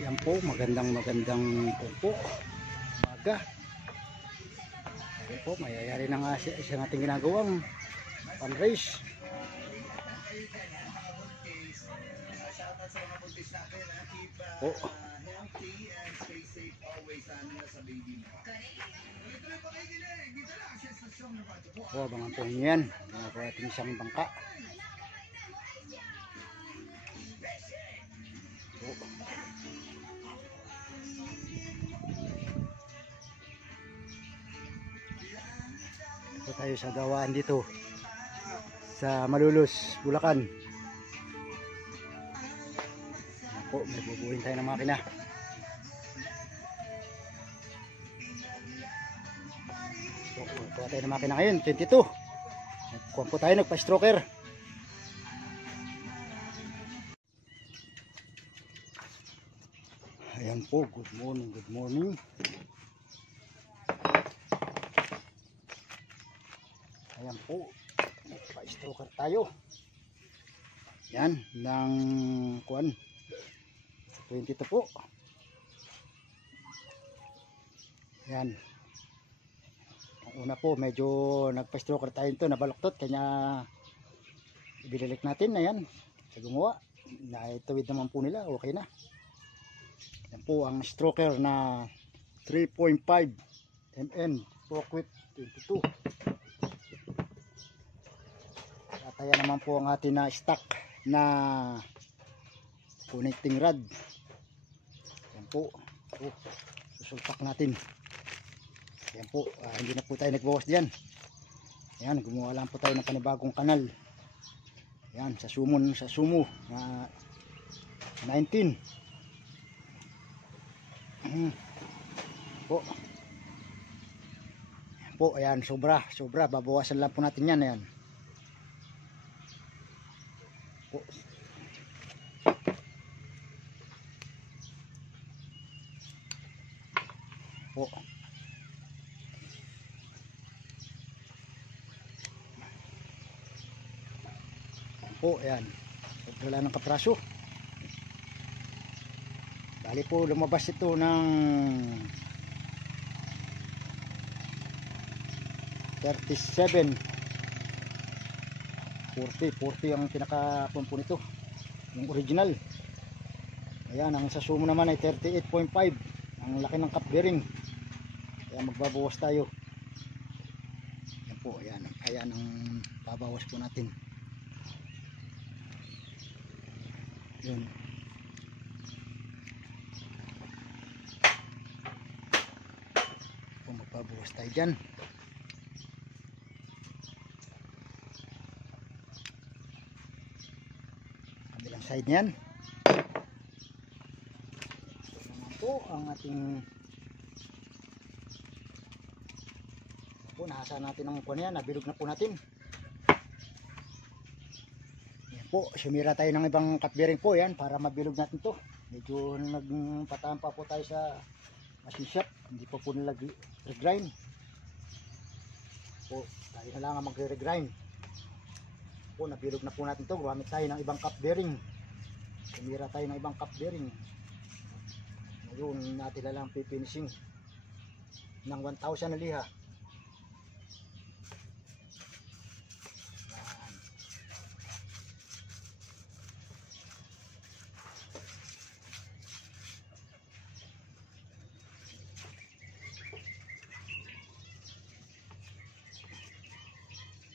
Yan po, magandang upo. Maga. Yan po, mayayari na nga siya ating ginagawang fundraise. Po. Oh, abangan po niyo yan. Ginagawa ating isang bangka. Oh. Ito tayo sa gawaan dito sa Malulus, Bulacan. Ayan po, may bubuhin tayo ng makina. So, kuha tayo ng makina ngayon, 22. Kuha po tayo, nagpa-stroker. Ayan po, good morning, good morning. Ayan po, nagpa-stroker tayo. Yan, ng kuan 22 po. Yan. Ang una po, medyo nagpa-stroker tayo ito, nabaluktot. Kanya ibinilik natin na yan. Sa gumawa, naituwid naman po nila, okay na. Yan po ang stroker na 3.5 mm Proquip 22. At ayan naman po ang ating na stock na connecting rod. Yan po. Susulpak natin. Yan po. Hindi na po tayo nagbawas diyan. Yan, gumawa lang po tayo ng panibagong kanal. Yan, sa sumo na 19. Po. Yan po, ayan, sobra. Babawasan lang po natin yan. Ayan. Po. Po. Po, ayan. Sobra lang ng kapraso. Bali po, lumabas ito ng 37 40 ang pinaka-pumpo nito, yung original. Ayan, ang sa sumo naman ay 38.5. Ang laki ng cap bearing. Kaya magbabawas tayo. Yan po, ayan ang babawas po natin. Yun. Kung magbabawas tayo dyan. Kabilang side niyan. Ito naman po ang ating po, nahasa natin ang kuwan yan, nabilog na po natin. Yan po, sumira tayo ng ibang cut bearing po yan para mabilog natin to. Medyo nagpataan pa po tayo sa machine shop, hindi pa po nila regrind po, tayo na lang ang magre-regrind po. Nabilog na po natin to, gumamit tayo ng ibang cut bearing, sumira tayo ng ibang cut bearing. Ngayon natin na lang pifinishing ng 1,000 na liha.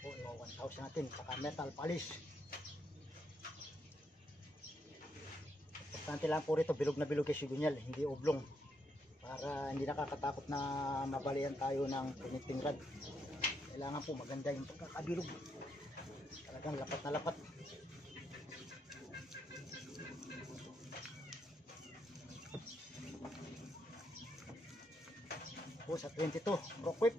Po, 1,000 natin, saka metal polish. Importante lang po rito, bilog na bilog yung sigunyal, hindi oblong, para hindi nakakatakot na mabalian tayo ng connecting rod. Kailangan po maganda yung pagkakabilog, talagang lapat na lapat. Po sa 22 Proquip.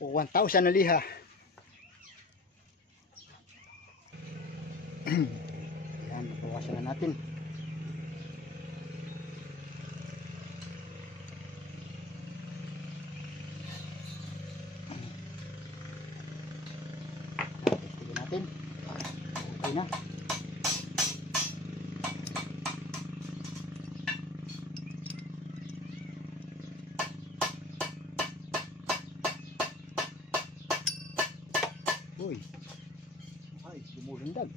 o 1,000 na liha. Yan, bawasan na natin. Testingin natin. Okay na. Uy, ay, lumulundag.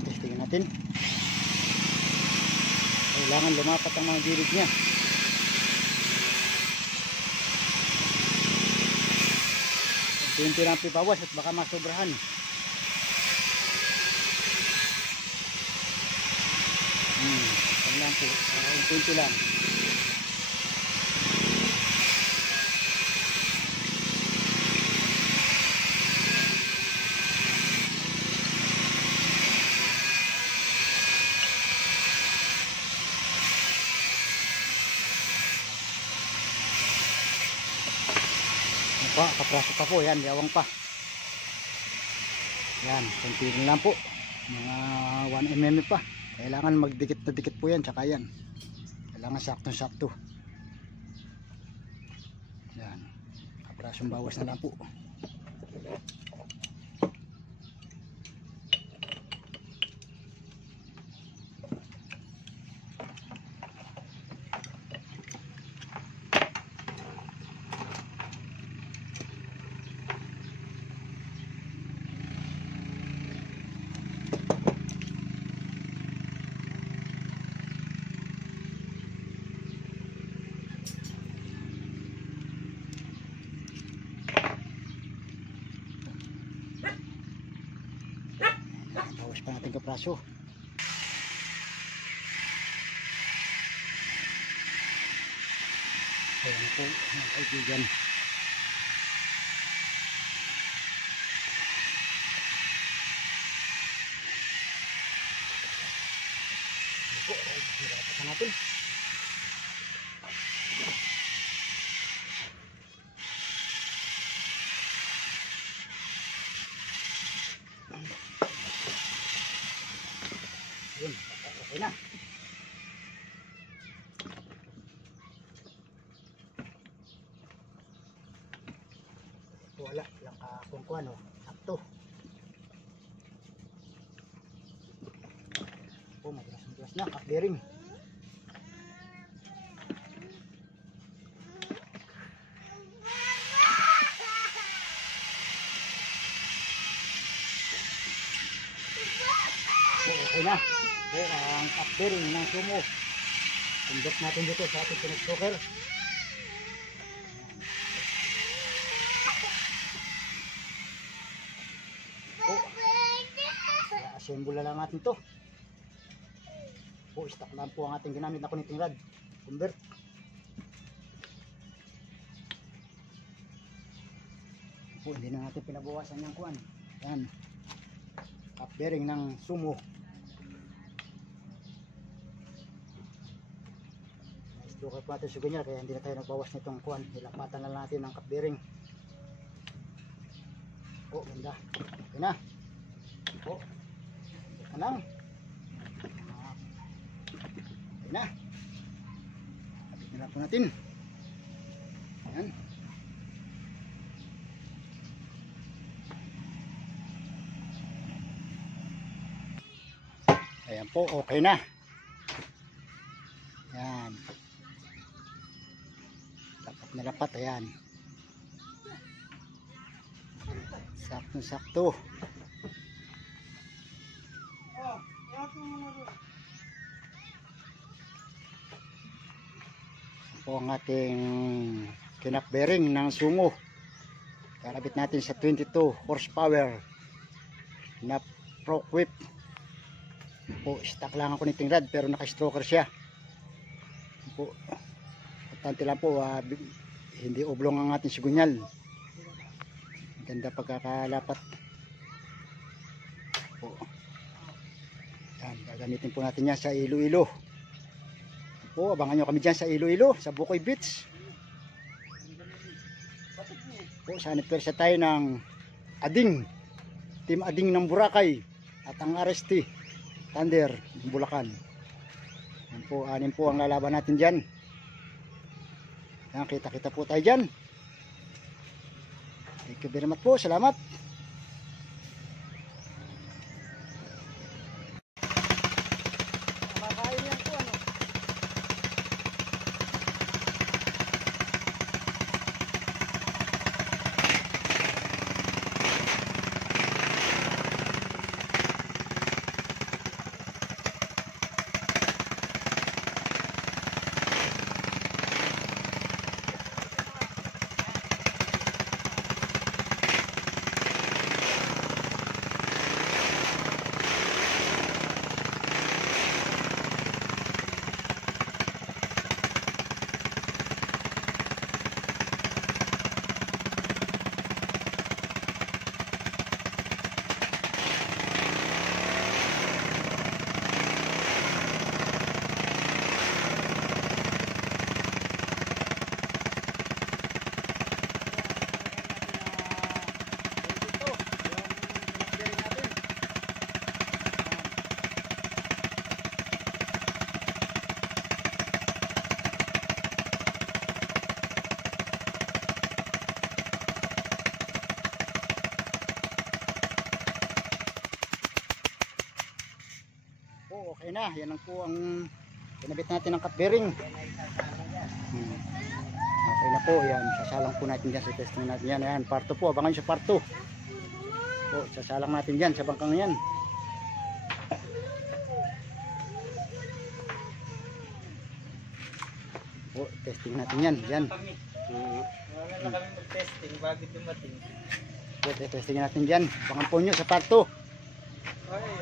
Testingin natin. Kailangan lumapat ang mga gilid niya. Unti-unti lang pipawas at baka masobrahan. Kailangan po, unti-unti lang. Kapraso pa po, yan, yawang pa. Yan, kunti lang po, mga 1 mm pa. Kailangan magdikit na dikit po yan, tsaka yan kailangan saktong sakto. Yan, kaprasong bawas na lang po. Bawas pa natin kapraso. Ayan po mga kaibigan. Hirapan pa natin. Yun, okay na. Wala lang kung ano, sakto. Oh, madalas na, cut-bearing. Okay na. Ang cut-bearing ng Sumo. Tundok natin dito sa ating pinag-stoker. Assemble lang natin to. Stock lang po ang ating ginamit na connecting rod. Convert. Hindi na natin pinabawasan yung kuan. Yan. Cut-bearing ng Sumo. Stoker po natin sa ganyan, kaya hindi na tayo nagbawas nitong kuan. Nilapatan na natin ang cut-bearing. Ganda. Okay na. Ito lang. Okay na. Kapit na lang po natin. Ayan. Ayan po, okay na. Ayan. Lapat na lapat, ayan. Sakto-sakto. Po ang ating kinak bearing ng sungo. Karabit natin sa 22 horsepower na Pro Whip. Po, stock lang ako niting rad pero naka-stroker siya. Po, importante lang po, hindi oblong ang ating sigunyal. Ganda pagkakalapat. Po. Yan, gagamitin po natin yan sa Iloilo. Po, abangan nyo kami dyan sa Iloilo, sa Bukoy Beach. Po, sa aniversa tayo ng Ading, Team Ading ng Boracay at ang RST Thunder Bulacan. Yan po, anim po ang lalaban natin dyan. Yan, kita-kita po tayo dyan. Thank you very much po, salamat. Okay na, yan ang po ang pinabit natin ng cut bearing. Okay na po, yan, sasalang po natin dyan sa testing natin yan. Ayan, part 2 po, abangan nyo sa part 2 po, sasalang natin dyan sa bangkang yan. Po, testing natin yan, dyan. Wala na kami mag-testing bago dumating. Po, testing natin dyan, abangan po nyo sa part 2. Ay,